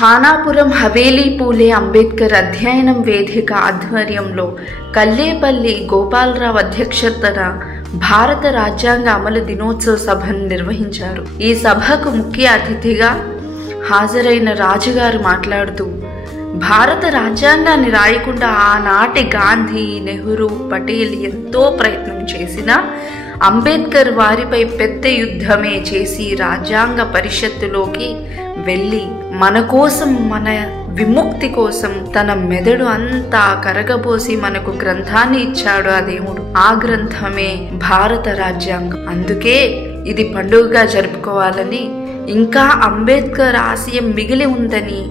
ఖానాపురం హవేలీ పూలే అంబేద్కర్ అధ్యయనం వేదిక ఆధ్వర్యంలో కల్లేపల్లి గోపాలరావు అధ్యక్షతన భారత రాజ్యాంగ అమలు దినోత్సవ సభను నిర్వహించారు. ఈ సభకు ముఖ్య అతిథిగా హాజరైన రాజుగారు మాట్లాడుతూ, భారత రాజ్యాంగాన్ని రాయకుండా ఆనాటి గాంధీ, నెహ్రూ, పటేల్ ఎంతో ప్రయత్నం చేసినా అంబేద్కర్ వారిపై పెద్ద యుద్ధమే చేసి రాజ్యాంగ పరిషత్తులోకి వెళ్ళి మన కోసం, మన విముక్తి కోసం తన మెదడు అంతా కరగబోసి మనకు గ్రంథాన్ని ఇచ్చాడు ఆ దేవుడు. ఆ గ్రంథమే భారత రాజ్యాంగం. అందుకే ఇది పండుగగా జరుపుకోవాలని, ఇంకా అంబేద్కర్ ఆశయం మిగిలి ఉందని,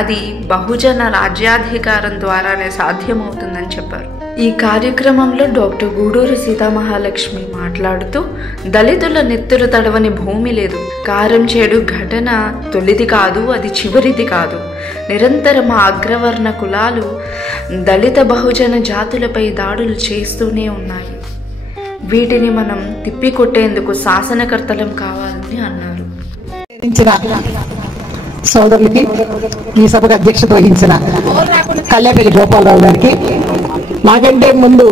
అది బహుజన రాజ్యాధికారం ద్వారానే సాధ్యమవుతుందని చెప్పారు. ఈ కార్యక్రమంలో డాక్టర్ గూడూరు సీతామహాలక్ష్మి మాట్లాడుతూ, దళితుల నెత్తురు తడవని భూమి లేదు. కారంచేడు ఘటన తొలిది కాదు, అది చివరిది కాదు. నిరంతరం ఆ అగ్రవర్ణ కులాలు దళిత బహుజన జాతులపై దాడులు చేస్తూనే ఉన్నాయి. వీటిని మనం తిప్పికొట్టేందుకు శాసనకర్తలం కావాలని అన్నారు. సోదరులకి, ఈ సభకు అధ్యక్షత వహించిన కల్లేపల్లి గోపాలరావు గారికి, మాకంటే ముందు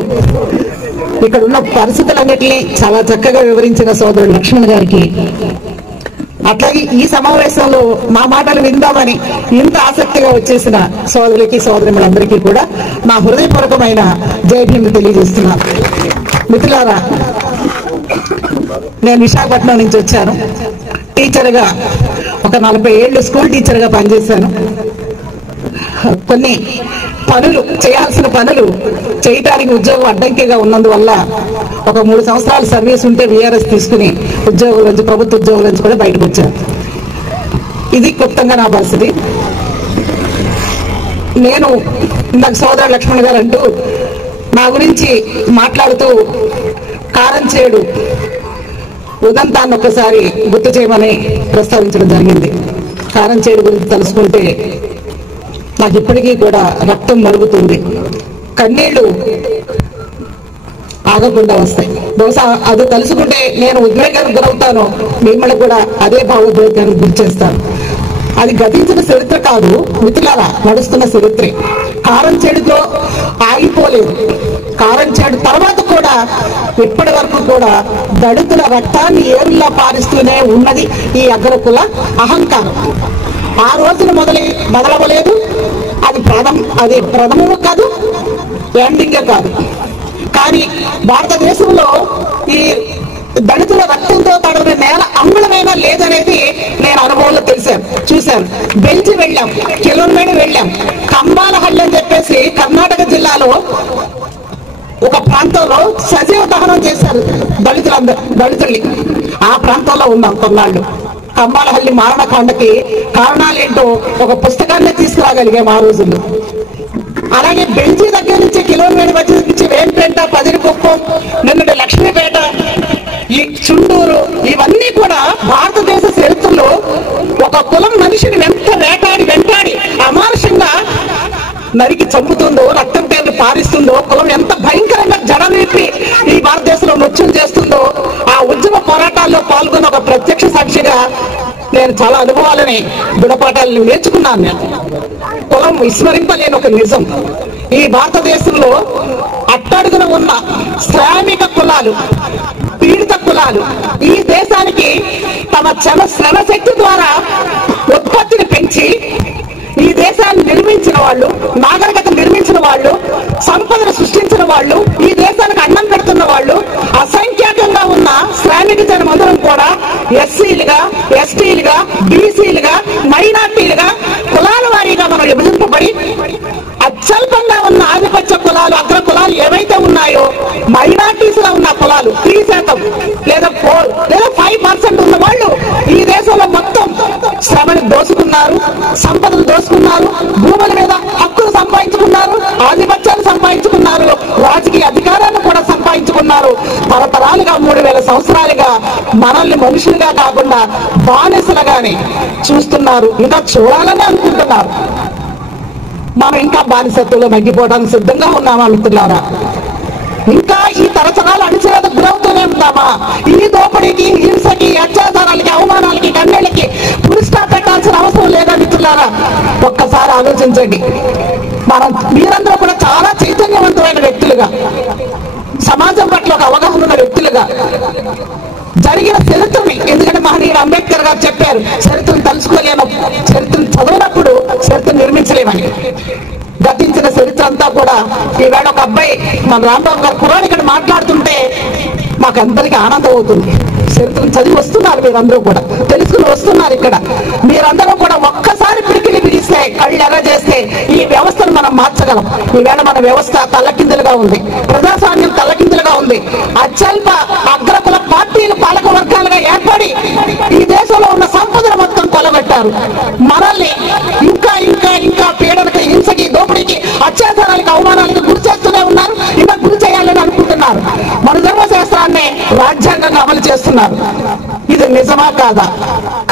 ఇక్కడ ఉన్న పరిస్థితులన్నిటినీ చాలా చక్కగా వివరించిన సోదరుడు లక్ష్మణ్ గారికి, అట్లాగే ఈ సమావేశంలో మా మాటలు విందామని ఇంత ఆసక్తిగా వచ్చేసిన సోదరులకి, సోదరులందరికీ కూడా నా హృదయపూర్వకమైన జైభీములు తెలియజేస్తున్నాను. మిత్రులారా, నేను విశాఖపట్నం నుంచి వచ్చాను. టీచర్గా ఒక 40 ఏళ్ళు స్కూల్ టీచర్గా పనిచేశాను. కొన్ని పనులు, చేయాల్సిన పనులు చేయటానికి ఉద్యోగం అడ్డంకిగా ఉన్నందువల్ల ఒక 3 సంవత్సరాల సర్వీస్ ఉంటే VRS తీసుకుని ఉద్యోగం నుంచి, ప్రభుత్వ ఉద్యోగం నుంచి కూడా బయటకు వచ్చాను. ఇది క్లుప్తంగా నా పరిస్థితి. నేను ఇందాక సోదరుడు లక్ష్మణ్ గారు అంటూ నా గురించి మాట్లాడుతూ కారంచేడు ఉదంతాన్ని ఒక్కసారి గుర్తు చేయమని ప్రస్తావించడం జరిగింది. కారంచేడు గురించి తలుసుకుంటే నాకు ఇప్పటికీ కూడా రక్తం మరుగుతుంది, కన్నీళ్లు ఆగకుండా వస్తాయి. బహుశా అది తలుసుకుంటే నేను ఉద్వేగానికి గురవుతాను, మిమ్మల్ని కూడా అదే భావోద్వేగానికి గురి చేస్తాను. అది గతించిన చరిత్ర కాదు మిత్రులారా, నడుస్తున్న చరిత్రే. కారంచేడుతో ఆగిపోలేదు. కారంచేడు తర్వాత కూడా ఇప్పటి వరకు కూడా దళితుల రక్తాన్ని ఏరులా పారిస్తూనే ఉన్నది ఈ అగ్రకుల అహంకారం. ఆ రోజున మొదలవ్వలేదు. అది ప్రథమము కాదు, ఎండింగే కాదు. కానీ భారతదేశంలో ఈ దళితుల రక్తంతో తడవని నేల అంగుళమైనా లేదనేది నేను అనుభవంలో చూశాను. బెంచి వెళ్ళాం, కిలోమీటర్ వెళ్ళాం. కంబాలహల్లి అని చెప్పేసి కర్ణాటక జిల్లాలో ఒక ప్రాంతంలో సజీవ దహనం చేశారు దళితుల్ని. ఆ ప్రాంతంలో ఉన్నాం కొన్నాళ్ళు. కంబాలహల్లి మారణకాండకి కారణాలేంటో ఒక పుస్తకాన్ని తీసుకురాగలిగాం ఆ రోజుల్లో. అలాగే బెంచి దగ్గర నుంచి కిలోమీటర్ వచ్చి వేంపేట, పదిరికుప్పం, నిన్నటి లక్ష్మీపేట, ఈ చుండూరు, ఇవన్నీ కూడా భారతదేశ చరిత్రలో ఒక కులం మనిషిని వెంటాడి అమానుషంగా నరికి చంపుతుందో, రక్తం పేరు పారిస్తుందో, కులం ఎంత భయంకరంగా జడమీపి ఈ భారతదేశంలో నృత్యం చేస్తుందో, ఆ ఉద్యమ పోరాటాల్లో పాల్గొన్న ఒక ప్రత్యక్ష సాక్షిగా నేను చాలా అనుభవాలని, గుణపాఠాలను నేర్చుకున్నాను. నేను కులం విస్మరింపలేని ఒక నిజం. ఈ భారతదేశంలో అట్టడుగున ఉన్న శ్రామిక కులాలు, పీడిత కులాలు ఈ దేశానికి తమ శ్రమశక్తి ద్వారా ఉత్పత్తిని పెంచి ఈ దేశాన్ని నిర్మించిన వాళ్ళు, నాగరికత నిర్మించిన వాళ్ళు, సంపదను సృష్టించిన వాళ్ళు, ఈ దేశానికి అన్నం పెడుతున్న వాళ్ళు, అసంఖ్యాకంగా ఉన్న శ్రామిక జనమందరం కూడా ఎస్సీలుగా, ఎస్టీలుగా, బీసీలుగా, మైనార్టీలుగా కులాల వారీగా మనం విభజింపబడి అత్యల్పంగా ఉన్న ఆధిపత్య కులాలు, అగ్ర కులాలు ఏవైతే ఉన్నాయో, మైనార్టీస్ లో ఉన్న కులాలు 3% లేదా 5% ఉన్న వాళ్ళు ఈ దేశంలో మొత్తం శ్రమని దోసుకున్నారు, సంపదను దోసుకున్నారు, భూముల మీద హక్కులు సంపాదించుకున్నారు, ఆధిపత్యాలు సంపాదించుకున్నారు, రాజకీయ అధికారాన్ని కూడా సంపాదించుకున్నారు. తరతరాలుగా 3000 సంవత్సరాలుగా మనల్ని మనుషులుగా కాకుండా బానిసలుగానే చూస్తున్నారు, ఇంకా చూడాలని అనుకుంటున్నారు. మనం ఇంకా బానిసత్వంలో మగ్గిపోవడానికి సిద్ధంగా ఉన్నామా మిత్రులారా? ఇంకా ఈ తరతరాలు అణిచివేతకు గురవుతూనే ఉంటామా? ఈ దోపిడీకి, హింసకి, అత్యాచారాలకి, అవమానాలకి, కన్నెళ్ళకి పురుస్తా పెట్టాలి చేయాల్సిన అవసరం లేదా మిత్రులారా? ఒక్కసారి ఆలోచించండి. మీరందరూ కూడా చాలా చైతన్యవంతమైన వ్యక్తులుగా, సమాజం పట్ల ఒక అవగాహన ఉన్న వ్యక్తులుగా జరిగిన చరిత్రని, ఎందుకంటే మహనీయుడు అంబేద్కర్ గారు చెప్పారు, చరిత్రను తలుచుకోలేము, చరిత్రను చదవనప్పుడు చరిత్ర నిర్మించలేమని. గతించిన చరిత్ర అంతా కూడా ఈవేళ ఒక అబ్బాయి మన రాంబాబు గారు కుర్రాడు ఇక్కడ మాట్లాడుతుంటే మాకు అందరికీ ఆనందం అవుతుంది. చరిత్రను చదివి వస్తున్నారు, మీరందరూ కూడా తెలుసుకుని వస్తున్నారు. ఇక్కడ మీరందరూ కూడా ఒక్కసారి పిడికిలి బిగిస్తే, కళ్ళు ఎర్ర చేస్తే ఈ వ్యవస్థను మనం మార్చగలం. ఈవేళ మన వ్యవస్థ తల్లకిందులుగా ఉంది, ప్రజాస్వామ్యం తల్లకిందులుగా ఉంది. అత్యల్ప అగ్రకుల పార్టీలు పాలక వర్గాలుగా ఏర్పడి ఈ దేశంలో ఉన్న సంపదను మొత్తం కొలబెట్టారు. మనల్ని ఇంకా ఇంకా ఇంకా పీడనకి, హింసకి, దోపిడీకి, అత్యాచారాలకు, అవమానాలకు గురి చేస్తూనే ఉన్నారు. ఇంకా గురి చేయాలని అనుకుంటున్నారు. మన ధర్మశాస్త్రాన్ని రాజ్యాంగంగా అమలు చేస్తున్నారు. ఇది నిజమా కాదా?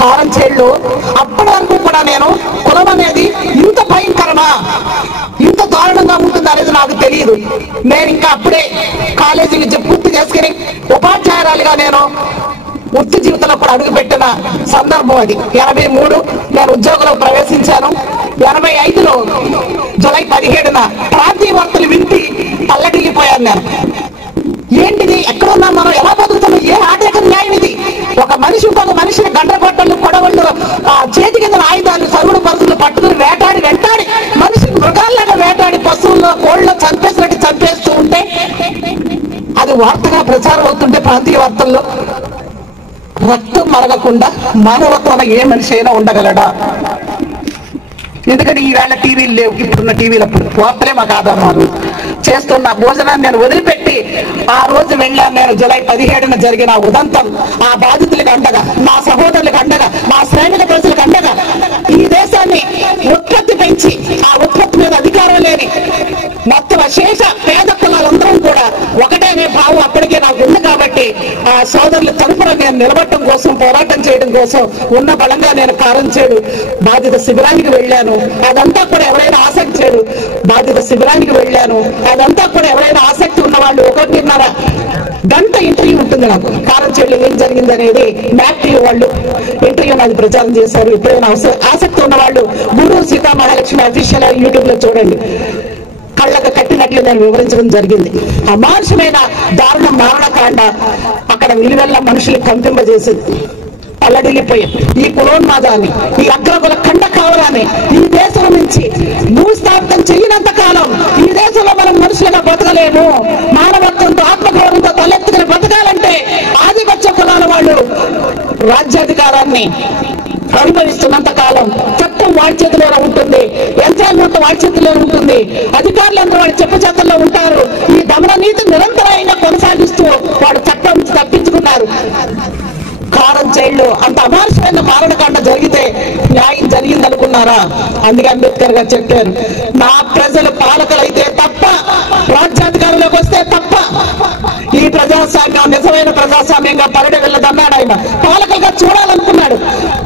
కారం చేళ్ళు అప్పటి వరకు కూడా నేను కులం అనేది ఇంత భయంకరమా, ఇంత దారుణంగా ఉంటుంది అనేది నాకు తెలియదు. నేను ఇంకా అప్పుడే కాలేజీ విద్య పూర్తి చేసుకుని ఉపాధ్యాయురాలిగా నేను వృత్తి జీవితంలో కూడా అడుగుపెట్టిన సందర్భం అది. 83 నేను ఉద్యోగంలో ప్రవేశించాను. 85లో జూలై 17న ప్రాంతీయ వార్తలు వింటి తల్లడిల్లిపోయాను నేను. ఏంటిది? ఎక్కడ ఉన్నాం మనం? ఎలా బతుకుతున్నాం? ఏ ఆటేక న్యాయం ఇది? ఒక మనిషి ఇంకొక మనిషిని గండ్రగొట్టలు, కొడవళ్ళు, చేతి కింద ఆయుధాలు, సరుగుడు పరుసులు పట్టుకుని వెంటాడి మనిషిని మృగాల్లాగా వేటాడి, పశువుల్లో, కోళ్ళలో చంపేసినట్టు చంపేస్తూ ఉంటే అది వార్తగా ప్రచారం అవుతుంటే ప్రాంతీయ వార్తల్లో రక్తం మరగకుండా మానవత్వం ఏ మనిషి అయినా ఉండగలడా? ఎందుకంటే ఈవేళ టీవీలు లేవు. ఇప్పుడున్న టీవీలప్పుడు వార్తలే మాకు ఆధారం. చేస్తున్న భోజనాన్ని నేను వదిలిపెట్టి ఆ రోజు వెళ్ళాను. నేను జూలై 17న జరిగిన ఉదంతం ఆ బాధితులకు అండగా, నా సహోదరులకు అండగా, నా శ్రామిక ప్రజలకు అండగా, ఈ దేశాన్ని ఉత్పత్తి పెంచి ఆ ఉత్పత్తి మీద అధికారం లేని మొత్తం శేష పేద కులాలందరం కూడా ఒకటేనే భావం అప్పటికే నాకు ఉంది. కాబట్టి ఆ సోదరుల తరఫున నేను నిలబడటం కోసం, పోరాటం చేయడం కోసం ఉన్న బలంగా నేను కారంచేడు బాధిత శిబిరానికి వెళ్ళాను. అదంతా కూడా ఎవరైనా ఆసక్తి చేయడు బాధిత శిబిరానికి వెళ్ళాను. అదంతా కూడా ఎవరైనా ఆసక్తి ఉన్న వాళ్ళు 1.5 గంట ఇంటర్వ్యూ ఉంటుంది నాకు. కారంచేడులో ఏం జరిగింది అనేది మ్యాప్ టీవీ వాళ్ళు ఇంటర్వ్యూ నాది ప్రచారం చేశారు. ఎప్పుడైనా ఆసక్తి ఉన్న వాళ్ళు గూడూరు సీతామహాలక్ష్మి అఫీషియల్ యూట్యూబ్ లో చూడండి. కళ్ళకు కట్టినట్లు నేను వివరించడం జరిగింది. అమానుషమైన దారుణ మారణకాండ అక్కడ నిలువెల్ల మనుషులు కంపింపజేసింది. అల్లడిల్లిపోయాం. ఈ కులోన్మాదాన్ని, ఈ అగ్రకుల ఖండ కావడాన్ని ఈ దేశం నుంచి భూస్థాపితం చేయనంత కాలం ఈ దేశంలో మనం మనుషులుగా బతకలేము. మానవత్వంతో, ఆత్మగౌరవంతో తలెత్తుకుని బతకాలంటే ఆధిపత్య కులాల వాళ్ళు రాజ్యాధికారాన్ని అనుభవిస్తున్నంత కాలం చట్టం వాడి చేతిలోనే ఉంటుంది, యంత్రాంగం వాడి చేతిలో ఉంటుంది, అధికారులందరూ వాడి చెప్పచేతల్లో ఉంటారు. ఈ దమన నీతి నిరంతరంగా కొనసాగిస్తూ వాడు చట్టం నుంచి తప్పించుకున్నారు. కారంచేళ్ళు అంత అమానుషమైన మారణకాండ జరిగితే న్యాయం జరిగిందనుకున్నారా? అందుకే అంబేద్కర్ గారు చెప్పారు, నా ప్రజలు పాలకులైతే తప్ప, రాజ్యాధికారంలోకి వస్తే తప్ప ఈ ప్రజాస్వామ్యం నిజమైన ప్రజాస్వామ్యంగా పరిడి వెళ్ళదన్నాడు. ఆయన పాలకులుగా చూడాలనుకున్నాడు.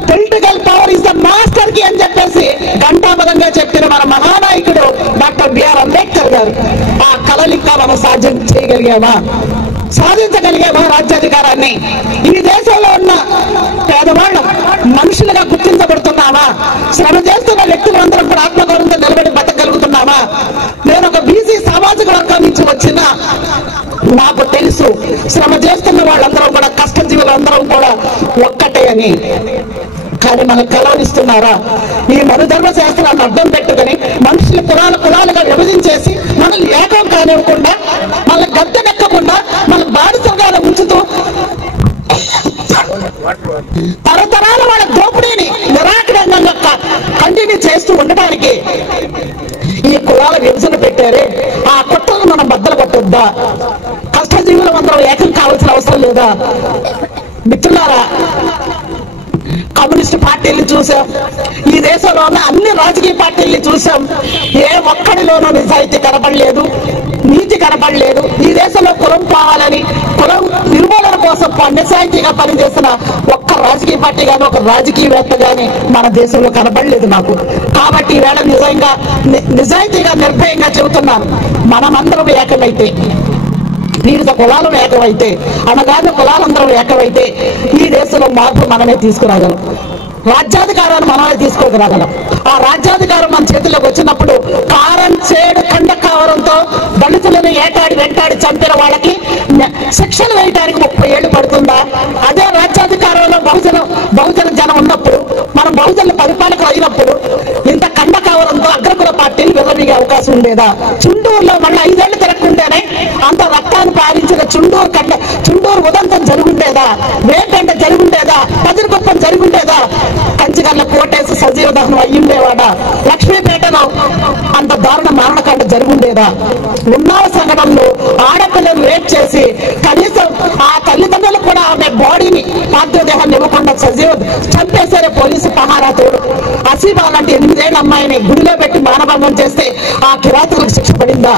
Political power is the master key అని చెప్పేసి ఘంటాపదంగా చెప్పిన మన మహానాయకుడు డాక్టర్ బిఆర్ అంబేద్కర్ గారు. ఆ కళలు ఇంకా మనం సాధ్యం చేయగలిగామా? సాధించగలిగామా రాజ్యాధికారాన్ని? ఈ దేశంలో ఉన్న పేదవాళ్ళు మనుషులుగా గుర్తించబడుతున్నామా? శ్రమ చేస్తున్న వ్యక్తులందరూ కూడా ఆత్మగౌరవంతో నిలబడి బతకగలుగుతున్నామా? నేను ఒక బీసీ సామాజిక వర్గం నుంచి వచ్చిన నాకు తెలుసు, శ్రమ చేస్తున్న వాళ్ళందరూ కూడా, కష్టజీవులందరూ కూడా ఒక్కటే అని. కానీ మనకు కలవరిస్తున్నారా? ఈ మనుధర్మ శాస్త్రాన్ని అర్థం పెట్టుకుని మనుషులు కులాలుగా విభజించేసి మనల్ని ఏకం కానివ్వకుండా, మన గద్దెనెక్కకుండా, మన బానిసలుగా ఉంచుతూ తరతరాల వాళ్ళ దోపిడీని నిరాకరణంగా కంటిన్యూ చేస్తూ ఉండడానికి ఈ కులాల విభజన పెట్టారే. ఆ కుట్రను మనం బద్దలు కొట్టొద్దా? కష్టజీవుల అందరం ఏకం కావాల్సిన అవసరం లేదా? మిత్రులారా, కమ్యూనిస్ట్ పార్టీలు చూసాం, ఈ దేశంలో ఉన్న అన్ని రాజకీయ పార్టీల్ని చూసాం. ఏ ఒక్కడిలోనూ నిజాయితీ కనపడలేదు, నీతి కనపడలేదు. ఈ దేశంలో కులం పోవాలని, కులం నిర్మూలన కోసం నిజాయితీగా పనిచేసిన ఒక్క రాజకీయ పార్టీ కానీ, ఒక రాజకీయవేత్త కానీ మన దేశంలో కనపడలేదు నాకు. కాబట్టి ఈవేళ నిజాయితీగా నిర్భయంగా చెబుతున్నాను, మనమందరం ఏకమైతే, వివిధ కులాలు ఏకమైతే, అనగానే కులాలందరూ ఏకమైతే ఈ దేశంలో మార్పు మనమే తీసుకురాగలం. రాజ్యాధికారాన్ని మనమే తీసుకోగలగలం. ఆ రాజ్యాధికారం మన చేతిలోకి వచ్చినప్పుడు కారం చేడు కండ కావడంతో దళితులను వెంటాడి చంపిన వాళ్ళకి శిక్షలు వేయడానికి 30 ఏళ్ళు పడుతుందా? అదే రాజ్యాధికారంలో బహుజన జనం ఉన్నప్పుడు, మనం బహుజనుల పరిపాలకులు అయినప్పుడు ఇంత కండ కావడంతో అగ్రకుల పార్టీలు విర్రవీగే అవకాశం ఉండేదా? చుండూరులో మళ్ళీ 5 ఏళ్ళు తిరగకుండానే అంత రక్తాన్ని పారించిన చుండూరు ఉదంతం జరుగుండేదా? వేటంట జరుగుండేదా? పదిరికొప్పం జరుగుండేదా? కంచిగల్ల కోటేసి సజీవ దహనం అయ్యుండేవాడా? లక్ష్మీపేటలో అంత దారుణ మారణకాండ జరుగుండేదా? ఉన్నావ సంఘటనలో ఆడపిల్లను రేప్ చేసి కనీసం ఆ తల్లిదండ్రులు కూడా ఆమె బాడీని పార్థదేహాన్ని ఇవ్వకుండా చంపేశారే పోలీసు పహారాతోడు. అసీబా లాంటి 8 ఏళ్ల అమ్మాయిని గుడిలో పెట్టి మానభంగం చేస్తే ఆ కిరాతకులకు శిక్ష పడిందా?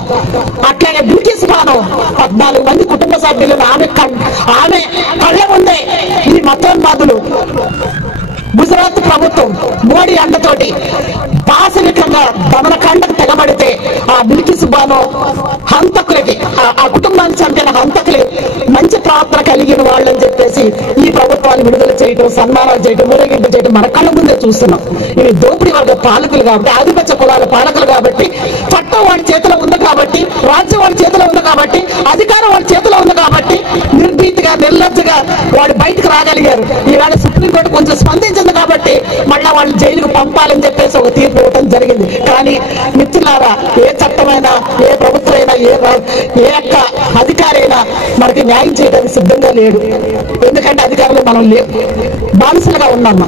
అట్లాగే బ్రిటిష్ బాను 14 మంది కుటుంబ సభ్యులను ఆమె కళ్ళ ముందే ఈ మతోన్మాదులు గుజరాత్ ప్రభుత్వం మోడీ అండతోటి పాశవికంగా దమనకాండకు తెగబడితే ఆ బిల్కిస్ బాను హంతకులకి, ఆ కుటుంబాన్ని చంపిన హంతకులు మంచి పాత్ర కలిగిన వాళ్ళని చెప్పేసి ఈ ప్రభుత్వాన్ని విడుదల చేయటం, సన్మానాలు చేయటం, ఊరేగింపు చేయటం మన కళ్ళ ముందే చూస్తున్నాం. ఇవి దోపిడీ వర్గ పాలకులు కాబట్టి, ఆధిపత్య కులాల పాలకులు కాబట్టి, చట్టం వాళ్ళ చేతిలో ఉంది కాబట్టి, రాజ్యం వాళ్ళ చేతిలో ఉంది కాబట్టి, అధికారం వాళ్ళ చేతిలో ఉంది కాబట్టి నిర్భీతిగా నిర్లజ్జగా వాడు బయటకు రాగలిగారు. ఈవేళ సుప్రీంకోర్టు కొంచెం స్పందించింది కాబట్టి మళ్ళా వాళ్ళు జైలుకు పంపాలని చెప్పేసి ఒక తీర్పు ఇవ్వడం జరిగింది. కానీ మిత్రులారా, ఏ చట్టమైనా, ఏ ప్రభుత్వమైనా, ఏ యొక్క అధికారైనా మనకి న్యాయం చేయడానికి సిద్ధంగా లేడు. ఎందుకంటే అధికారులు మనం లేవు, బానిసలుగా ఉన్నాం,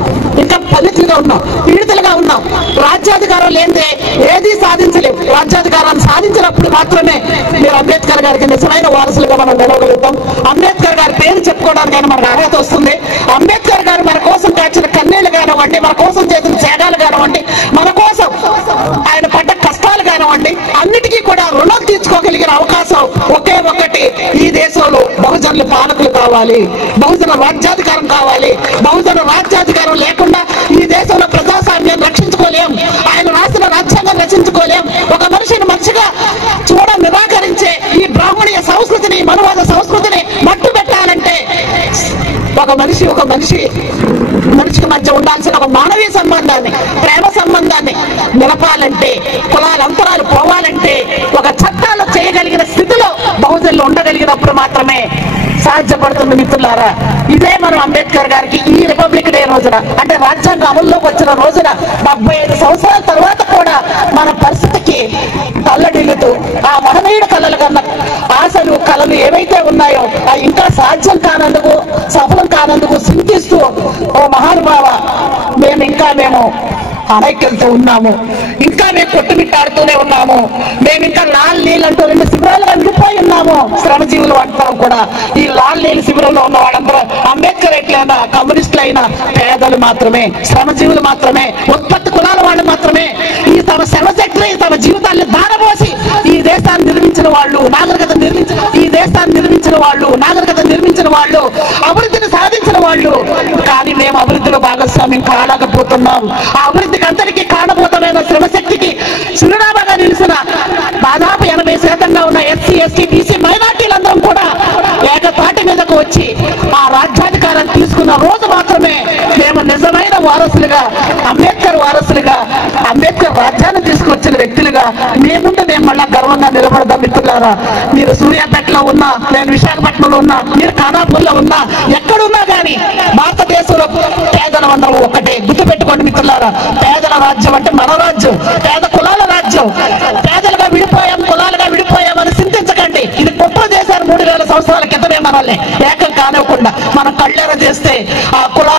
ఇంకా పల్లెతులుగా ఉన్నాం, పీడితులుగా ఉన్నాం. రాజ్యాధికారం లేదే ఏది సాధించలేము. రాజ్యాధికారాన్ని సాధించినప్పుడు మాత్రమే మీరు అంబేద్కర్ గారికి నిజమైన వారసులుగా మనం నిలవగలుగుతాం. అంబేద్కర్ గారి పేరు చెప్పుకోవడానికైనా మనకు అర్హత వస్తుంది. అంబేద్కర్ గారు మన కోసం కాచిన కన్నీళ్లు కానివ్వండి, మన కోసం చేసిన త్యాగాలు కానివ్వండి, మన కోసం ఆయన పడ్డ కష్టాలు కానివ్వండి, అన్నిటికీ కూడా రుణం తీర్చుకోగలిగిన అవకాశం ఒకే ఒక్కటి, ఈ దేశంలో బహుజనుల పాలకులు కావాలి, బహుజన రాజ్యాధికారం కావాలి. బహుజన రాజ్యాధికారం లేకుండా ఈ దేశంలో ప్రజాస్వామ్యం రక్షించుకోలేం, ఆయన రాసిన రాజ్యాంగం రక్షించుకోలేం. ఒక మనిషిని మనిషిగా చూడ నిరాకరించే ఈ బ్రాహ్మణీయ సంస్కృతిని, మనువాద సంస్కృతిని మట్టు పెట్టాలంటే ఒక మనిషికి మధ్య ఉండాల్సిన ఒక మానవీయ సంబంధాన్ని, ప్రేమ సంబంధాన్ని నిలపాలంటే, కులాల అంతరాలు పోవాలంటే, ఒక చట్టాలు చేయగలిగిన స్థితిలో బహుజనులు ఉండగలిగినప్పుడు మాత్రమే సాధ్యపడుతుంది. మిత్రులారా, ఇదే మనం అంబేద్కర్ గారికి ఈ రిపబ్లిక్ డే రోజున, అంటే రాజ్యాంగం అమల్లోకి వచ్చిన రోజున 75 సంవత్సరాల తర్వాత కూడా మన పరిస్థితికి తల్లడిల్లుతూ ఆ మహనీయుడు కళలు కన్నా ఆశలు, కళలు ఏవైతే ఉన్నాయో అవి ఇంకా సాధ్యం కానందుకు, సఫలం కానందుకు చింతిస్తూ, ఓ మహానుభావ, మేము అనైక్యంతో ఉన్నాము, ఇంకా మేము కొట్టుమిట్టాడుతూనే ఉన్నాము, మేము ఇంకా లాల్ నీళ్ళు అంటూ 2 శిబిరాలుగా విడిపోయి ఉన్నాము. శ్రమజీవులు అంటాం కూడా. ఈ లాల్ నీళ్ళు శిబిరంలో ఉన్న వాళ్ళందరూ అంబేద్కర్ ఎట్లయినా, కమ్యూనిస్టులు అయినా పేదలు మాత్రమే, శ్రమజీవులు మాత్రమే, ఉత్పత్తి కులాల వాళ్ళు మాత్రమే. ఈ తమ శ్రమశక్తిని, తమ జీవితాన్ని దారబోసి ఈ దేశాన్ని నిర్మించిన వాళ్ళు, నాగరికత నిర్మించిన వాళ్ళు, అభివృద్ధిని సాధించిన వాళ్ళు. కానీ మేము అభివృద్ధిలో భాగస్వామ్యం కాలేకపోతున్నాం. ఆ అభివృద్ధికి అందరికీ కారణభూతమైన శ్రమశక్తికి చిరునామాగా నిలిచిన దాదాపు 80% ఉన్న ఎస్సీ, ఎస్టీ, బీసీ మైనార్టీలందరం కూడా ఏకతాటి మీదకు వచ్చి ఆ రాజ్యాధికారాన్ని తీసుకున్న రోజు మాత్రమే మేము నిజమైన వారసులుగా, అంబేద్కర్ వారసులుగా, అంబేద్కర్ రాజ్యాన్ని తీసుకొచ్చిన వ్యక్తులుగా మీ ముందు మేము మళ్ళా గర్వంగా నిలబడదాం. మిత్రులారా, మీరు సూర్యాపేటలో ఉన్నా, నేను విశాఖపట్నంలో ఉన్నా, మీరు ఖానాపూర్లో ఉన్నా, ఎక్కడున్నా కానీ భారతదేశంలో పేదల అందరం ఒక్కటే. గుర్తుపెట్టుకోండి మిత్రులారా, పేదల రాజ్యం అంటే మన రాజ్యం, పేద కులాల రాజ్యం. పేదలుగా విడిపోయాం, కులాలుగా విడిపోయామని చింతించకండి. ఇది గొప్ప దేశాన్ని 3000 సంవత్సరాల క్రితమే మనల్ని ఏకం కానివ్వకుండా మనం కళ్ళెర చేస్తే ఆ కుల